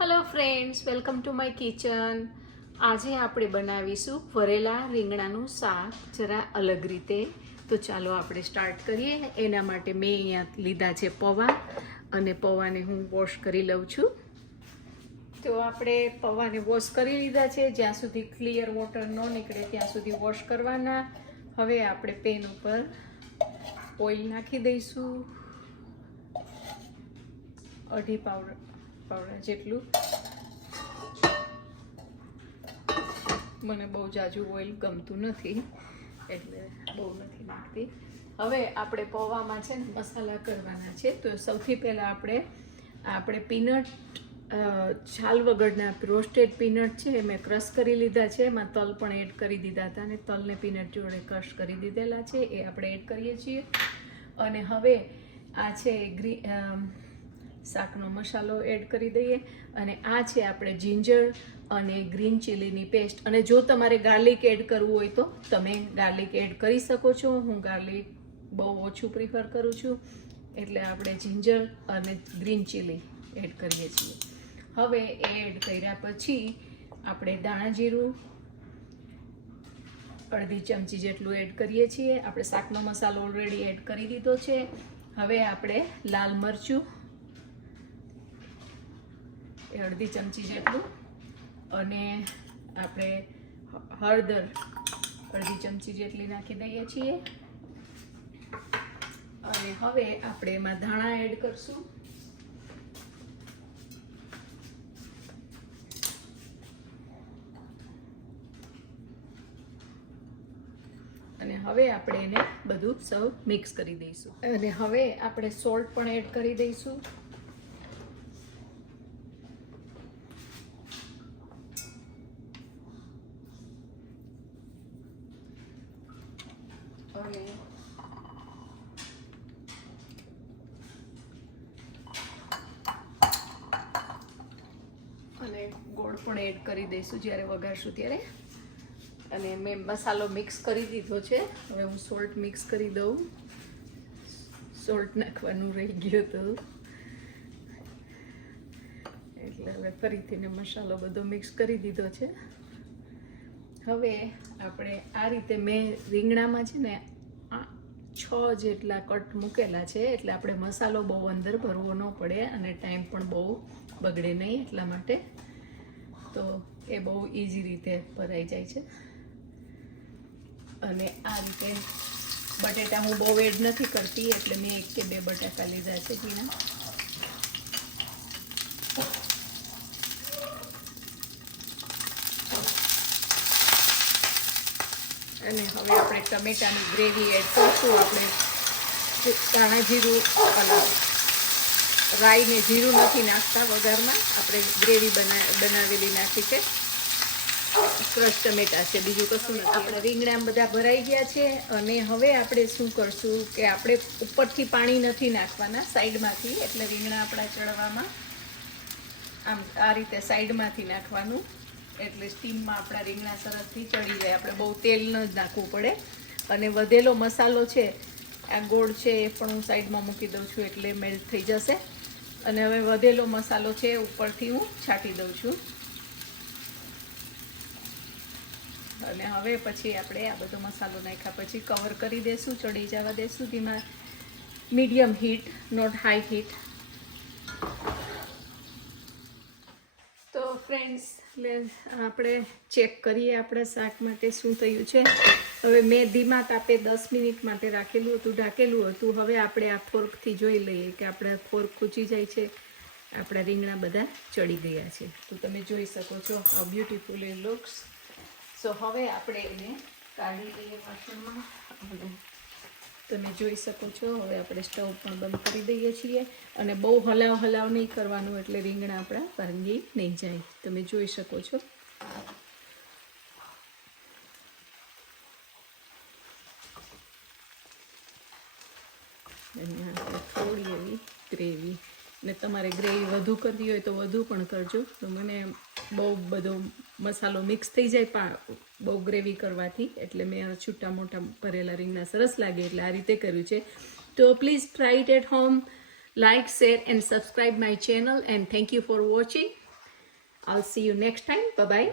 Hello friends, welcome to my kitchen. આજે આપણે બનાવીશું ભરેલા રીંગણાનું શાક જરા અલગ રીતે. તો ચાલો આપણે સ્ટાર્ટ કરીએ. એના માટે મેં અહીંયા લીધા છે પૌવા, અને પૌવાને હું વોશ કરી લઉં છું. તો આપણે પૌવાને વોશ કરી લીધા છે. જ્યાં સુધી ક્લિયર વોટર ન નીકળે ત્યાં સુધી વોશ કરવાના. હવે આપણે પેન ઉપર ઓઇલ નાખી દઈશું, અઢી પાવડર જેટલું. મને બહુ જાજુ ઓઇલ ગમતું નથી એટલે બહુ નથી નાખતી. હવે આપણે પૌવામાં છે ને મસાલા કરવાના છે. તો સૌથી પહેલાં આપણે પીનટ, છાલ વગરના રોસ્ટેડ પીનટ છે મેં ક્રશ કરી લીધા છે. એમાં તલ પણ એડ કરી દીધા હતા અને તલને પીનટ જોડે ક્રશ કરી દીધેલા છે, એ આપણે એડ કરીએ છીએ. અને હવે આ છે શાકનો મસાલો એડ કરી દઈએ. અને આ છે આપણે જિંજર અને ગ્રીન ચીલીની પેસ્ટ. અને જો તમારે ગાર્લિક એડ કરવું હોય તો તમે ગાર્લિક એડ કરી શકો છો. હું ગાર્લિક બહુ ઓછું પ્રિફર કરું છું, એટલે આપણે જિંજર અને ગ્રીન ચીલી એડ કરીએ છીએ. હવે એડ કર્યા પછી આપણે દાણા જીરું અડધી ચમચી જેટલું એડ કરીએ છીએ. આપણે શાકનો મસાલો ઓલરેડી એડ કરી દીધો છે. હવે આપણે લાલ મરચું અડધી ચમચી જેટલું, અને આપણે હળદર અડધી ચમચી જેટલી નાખી દઈએ છીએ. અને હવે આપણે એમાં ધાણા એડ કરશું. અને હવે આપણે એને બધું સૌ મિક્સ કરી દઈશું. અને હવે આપણે સોલ્ટ પણ એડ કરી દઈશું. અને ગોળ પણ એડ કરી દઈશું જ્યારે વઘારશું ત્યારે. અને મેં મસાલો મિક્સ કરી દીધો છે. હવે હું સોલ્ટ મિક્સ કરી દઉં. સોલ્ટ નાખવાનું રહી ગયું હતું એટલે હવે ફરીથી મસાલો બધો મિક્સ કરી દીધો છે. હવે આપણે આ રીતે મેં રીંગણામાં છે ને 6 જેટલા કટ મૂકેલા છે, એટલે આપણે મસાલો બહુ અંદર ભરવો ન પડે અને ટાઈમ પણ બહુ બગડે નહીં, એટલા માટે. તો એ બહુ ઇઝી રીતે ભરાઈ જાય છે. અને આ રીતે બટેટા હું બહુ એડ નથી કરતી, એટલે મેં 1 કે 2 બટાકા લીધા છે ઝીણા. અને હવે આપણે ટમેટાની ગ્રેવી એડ કરીશું. આપણે ધાણા જીરું રાઈ ને જીરું નથી નાખતા વઘારમાં, આપણે ગ્રેવી બનાવેલી નાખી છે. ક્રશ ટમેટા છે, બીજું કશું નથી. આપણે રીંગણા બધા ભરાઈ ગયા છે. અને હવે આપણે શું કરશું કે આપણે ઉપરથી પાણી નથી નાખવાના, સાઈડમાંથી. એટલે રીંગણા આપણા ચડવામાં આમ આ રીતે સાઈડમાંથી નાખવાનું, એટલે સ્ટીમમાં આપણા રીંગણા સરસથી ચડી જાય. આપણે બહુ તેલ ન જ નાખવું પડે. અને વધેલો મસાલો છે, આ ગોળ છે, એ પણ હું સાઈડમાં મૂકી દઉં છું એટલે મેલ્ટ થઈ જશે. અને હવે વધેલો મસાલો છે ઉપરથી હું છાંટી દઉં છું. અને હવે પછી આપણે આ બધો મસાલો નાખ્યા પછી કવર કરી દઈશું, ચડી જવા દઈશું ધીમા medium heat, not high heat. તો ફ્રેન્ડ્સ, આપણે ચેક કરીએ આપણા શાક માટે શું થયું છે. હવે મેં ધીમા તાપે 10 મિનિટ માટે રાખેલું હતું, ઢાંકેલું હતું. હવે આપણે આ ફોર્કથી જોઈ લઈએ કે આપણા ફોર્ક ખૂંચી જાય છે, આપણા રીંગણા બધા ચડી ગયા છે. તો તમે જોઈ શકો છો હાઉ બ્યુટીફુલ ઇટ લુક્સ. સો હવે આપણે એને કાઢી લઈએ વાસણમાં. તમે જોઈ શકો છો. હવે આપણે સ્ટવ પણ બંધ કરી દઈએ છીએ. અને બહુ હલાવ નહીં કરવાનું, એટલે રીંગણા આપણા ભાંગી નહીં જાય. તમે જોઈ શકો છો. થોડી એવી ગ્રેવી, ને તમારે ગ્રેવી વધુ કરવી હોય તો વધુ પણ કરજો. તો મને બહુ બધો મસાલો મિક્સ થઈ જાય બહુ ગ્રેવી કરવાથી, એટલે મેં છૂટા મોટા ભરેલા રીંગણા સરસ લાગે એટલે આ રીતે કર્યું છે. તો please try it at home. Like, share and subscribe my channel, and thank you for watching. I'll see you next time. Bye bye.